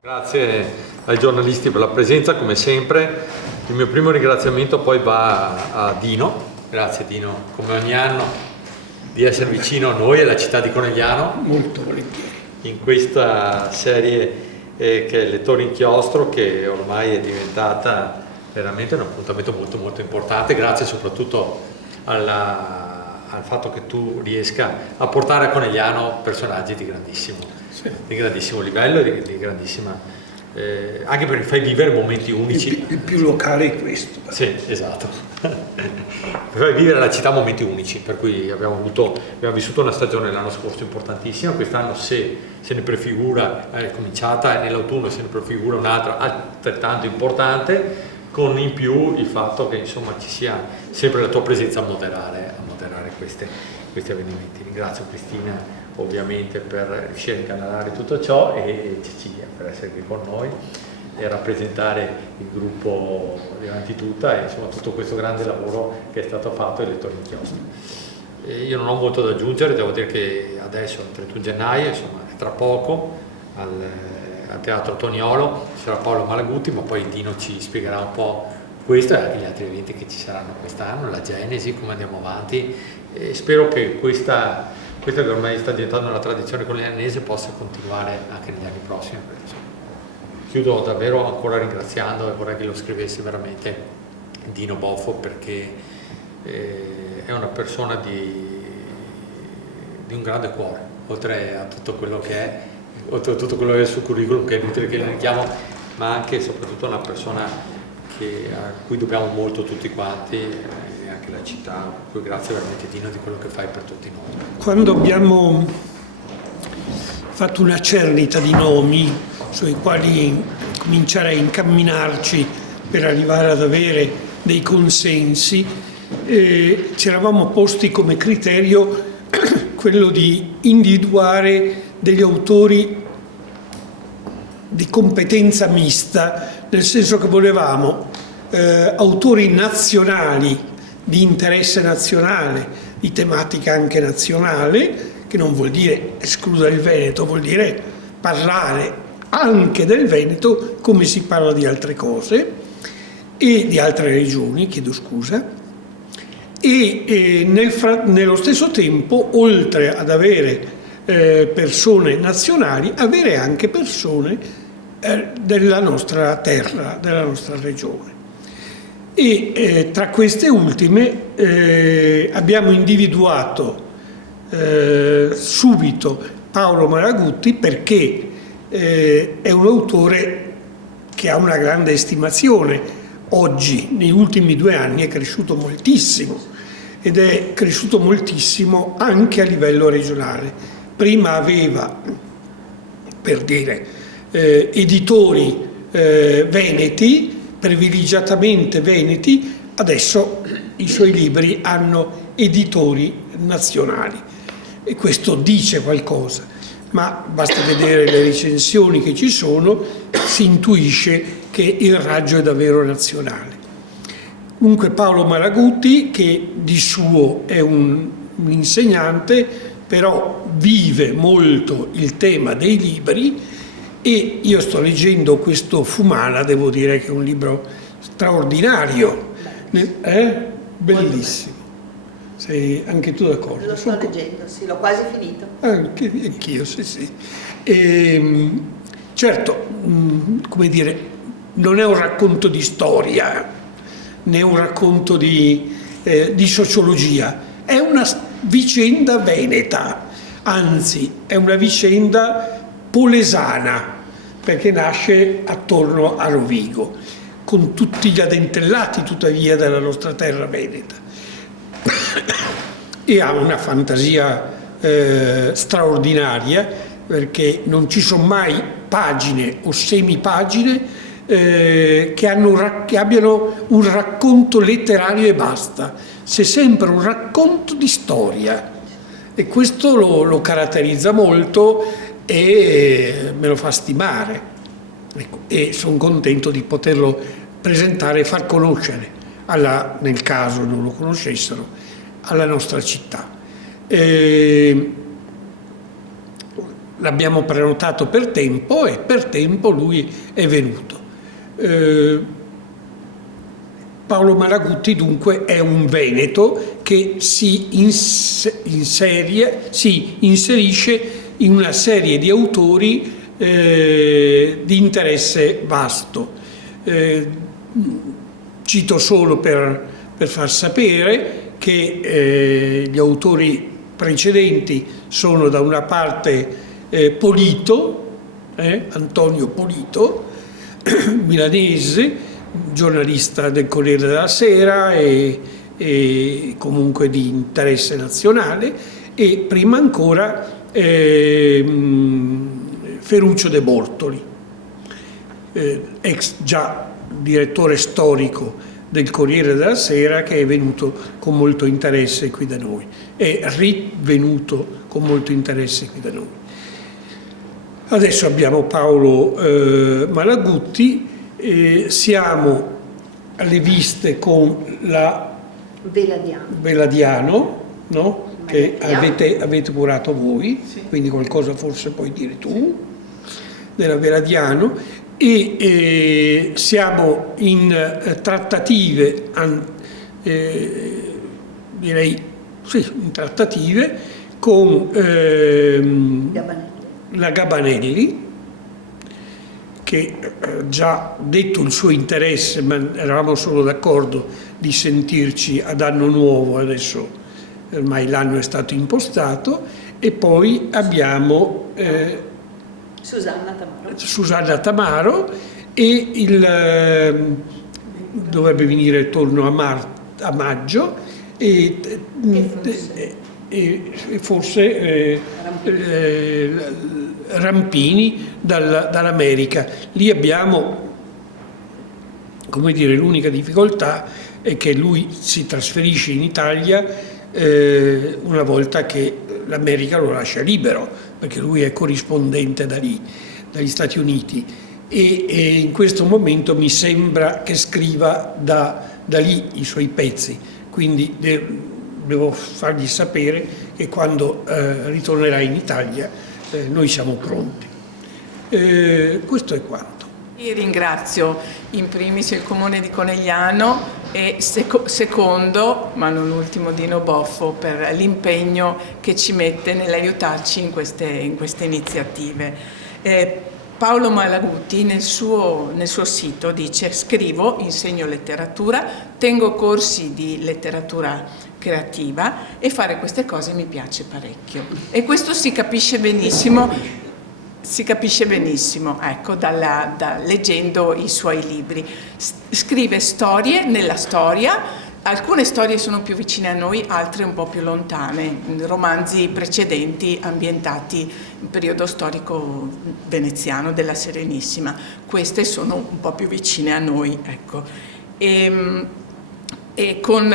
Grazie ai giornalisti per la presenza, come sempre. Il mio primo ringraziamento poi va a Dino. Grazie Dino, come ogni anno, di essere vicino a noi e alla città di Conegliano. Molto volentieri. In questa serie che è Lettori Inchiostro, che ormai è diventata veramente un appuntamento molto molto importante, grazie soprattutto al fatto che tu riesca a portare a Conegliano personaggi di grandissimo livello e di grandissima... anche perché fai vivere momenti unici. Il più locale è questo. Sì, esatto. Fai vivere la città momenti unici, per cui abbiamo vissuto una stagione l'anno scorso importantissima, quest'anno se ne prefigura, è cominciata, e nell'autunno se ne prefigura un'altra altrettanto importante, con in più il fatto che insomma ci sia sempre la tua presenza a moderare questi avvenimenti. Ringrazio Cristina ovviamente per riuscire a incanalare tutto ciò e Cecilia per essere qui con noi e rappresentare il gruppo di Avanti Tutta e insomma tutto questo grande lavoro che è stato fatto ai Lettori Inchiostro. Io non ho molto da aggiungere, devo dire che adesso il 31 gennaio, insomma è tra poco, al Teatro Toniolo ci sarà Paolo Malaguti, ma poi Dino ci spiegherà un po' questo e anche gli altri eventi che ci saranno quest'anno, la Genesi, come andiamo avanti, e spero che questa che ormai sta diventando una tradizione coneglianese possa continuare anche negli anni prossimi. Chiudo davvero ancora ringraziando, e vorrei che lo scrivesse veramente Dino Boffo, perché è una persona di un grande cuore, oltre a tutto quello che è, oltre a tutto quello che è il suo curriculum, che è inutile che lo richiamo, ma anche e soprattutto una persona a cui dobbiamo molto tutti quanti, e anche la città, per cui grazie veramente Dino di quello che fai per tutti noi. Quando abbiamo fatto una cernita di nomi sui quali cominciare a incamminarci per arrivare ad avere dei consensi, ci eravamo posti come criterio quello di individuare degli autori di competenza mista, nel senso che volevamo autori nazionali, di interesse nazionale, di tematica anche nazionale, che non vuol dire escludere il Veneto, vuol dire parlare anche del Veneto come si parla di altre cose, e di altre regioni, chiedo scusa, e nello stesso tempo, oltre ad avere persone nazionali, avere anche persone della nostra terra, della nostra regione. E tra queste ultime abbiamo individuato subito Paolo Malaguti, perché è un autore che ha una grande estimazione. Oggi, negli ultimi 2 anni, è cresciuto moltissimo, ed è cresciuto moltissimo anche a livello regionale. Prima aveva, per dire, editori veneti, privilegiatamente veneti, adesso i suoi libri hanno editori nazionali, e questo dice qualcosa, ma basta vedere le recensioni che ci sono, si intuisce che il raggio è davvero nazionale. Comunque Paolo Malaguti, che di suo è un insegnante, però vive molto il tema dei libri, e io sto leggendo questo Fumana, devo dire che è un libro straordinario, bellissimo. Sei anche tu d'accordo? Lo sto leggendo, sì, l'ho quasi finito. Anch'io, sì. Certo, come dire, non è un racconto di storia, né un racconto di sociologia, è una vicenda veneta, anzi è una vicenda polesana, perché nasce attorno a Rovigo, con tutti gli addentellati tuttavia della nostra terra veneta, e ha una fantasia straordinaria, perché non ci sono mai pagine o semipagine che abbiano un racconto letterario e basta. C'è sempre un racconto di storia, e questo lo caratterizza molto e me lo fa stimare, ecco, e sono contento di poterlo presentare e far conoscere, nel caso non lo conoscessero, alla nostra città. L'abbiamo prenotato per tempo e per tempo lui è venuto. Paolo Malaguti dunque è un veneto che si inserisce in una serie di autori di interesse vasto. Cito solo per far sapere che gli autori precedenti sono da una parte Polito, Antonio Polito, milanese, giornalista del Corriere della Sera e comunque di interesse nazionale, e prima ancora Ferruccio De Bortoli, ex già direttore storico del Corriere della Sera, che è venuto con molto interesse qui da noi, è rivenuto con molto interesse qui da noi. Adesso abbiamo Paolo Malaguti, siamo alle viste con la Veladiano, no? Che avete curato voi, sì. Quindi qualcosa forse puoi dire tu, della Veladiano, e siamo in trattative, direi sì, in trattative con la Gabanelli, che già detto il suo interesse, ma eravamo solo d'accordo di sentirci ad anno nuovo, adesso ormai l'anno è stato impostato, e poi abbiamo Susanna Tamaro e dovrebbe venire attorno a maggio e forse Rampini dall'America. Lì abbiamo, come dire, l'unica difficoltà è che lui si trasferisce in Italia una volta che l'America lo lascia libero, perché lui è corrispondente da lì, dagli Stati Uniti, e in questo momento mi sembra che scriva da lì i suoi pezzi, quindi devo fargli sapere che quando ritornerà in Italia noi siamo pronti. Questo è quanto. Io ringrazio in primis il Comune di Conegliano e secondo, ma non ultimo, Dino Boffo per l'impegno che ci mette nell'aiutarci in queste iniziative. Paolo Malaguti nel suo sito dice: scrivo, insegno letteratura, tengo corsi di letteratura creativa e fare queste cose mi piace parecchio. E questo si capisce benissimo, ecco, leggendo i suoi libri. Scrive storie nella storia. Alcune storie sono più vicine a noi, altre un po' più lontane, romanzi precedenti ambientati in periodo storico veneziano della Serenissima. Queste sono un po' più vicine a noi, ecco. E con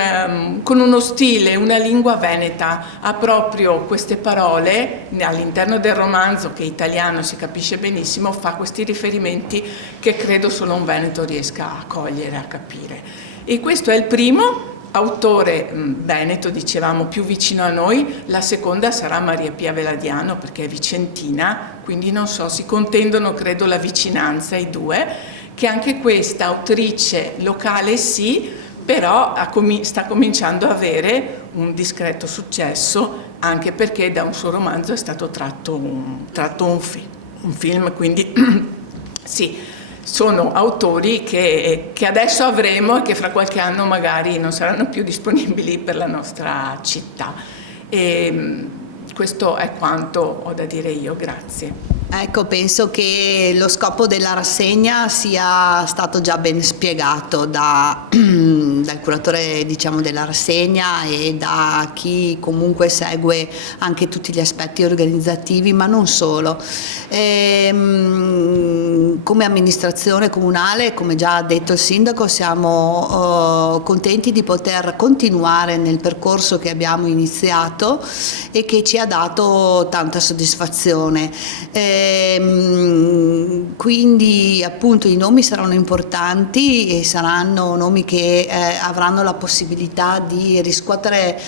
uno stile, una lingua veneta, ha proprio queste parole all'interno del romanzo, che italiano si capisce benissimo, fa questi riferimenti che credo solo un veneto riesca a cogliere, a capire. E questo è il primo autore veneto, dicevamo, più vicino a noi. La seconda sarà Maria Pia Veladiano, perché è vicentina, quindi non so, si contendono credo la vicinanza i due, che anche questa autrice locale sì, però sta cominciando a avere un discreto successo, anche perché da un suo romanzo è stato tratto un film, quindi sì. Sono autori che adesso avremo e che fra qualche anno magari non saranno più disponibili per la nostra città. E questo è quanto ho da dire io, grazie. Ecco, penso che lo scopo della rassegna sia stato già ben spiegato dal curatore, diciamo, della rassegna e da chi comunque segue anche tutti gli aspetti organizzativi, ma non solo. Come amministrazione comunale, come già ha detto il sindaco, siamo contenti di poter continuare nel percorso che abbiamo iniziato e che ci ha dato tanta soddisfazione. Quindi appunto i nomi saranno importanti e saranno nomi che avranno la possibilità di riscuotere,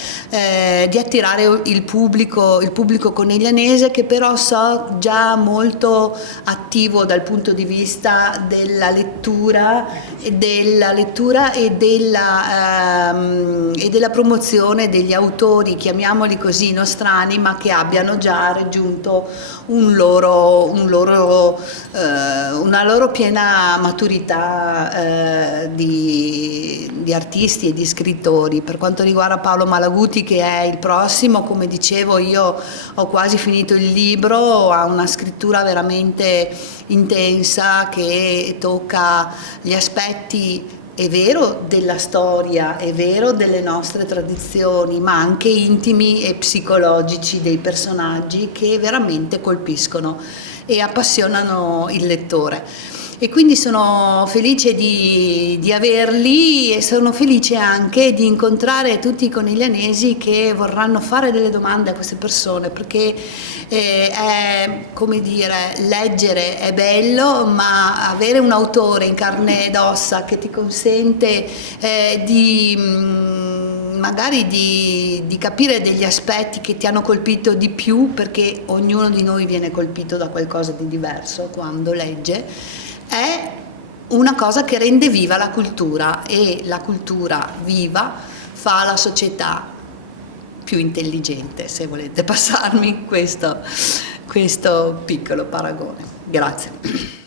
di attirare il pubblico coneglianese, che però so già molto attivo dal punto di vista della lettura e della promozione degli autori, chiamiamoli così, nostrani, ma che abbiano già raggiunto una loro piena maturità di artisti e di scrittori. Per quanto riguarda Paolo Malaguti, che è il prossimo, come dicevo, io ho quasi finito il libro, ha una scrittura veramente intensa che tocca gli aspetti, è vero, della storia, è vero, delle nostre tradizioni, ma anche intimi e psicologici dei personaggi, che veramente colpiscono e appassionano il lettore. E quindi sono felice di averli, e sono felice anche di incontrare tutti i coneglianesi che vorranno fare delle domande a queste persone, perché è, come dire, leggere è bello, ma avere un autore in carne ed ossa che ti consente magari di capire degli aspetti che ti hanno colpito di più, perché ognuno di noi viene colpito da qualcosa di diverso quando legge, è una cosa che rende viva la cultura, e la cultura viva fa la società più intelligente, se volete passarmi questo piccolo paragone. Grazie.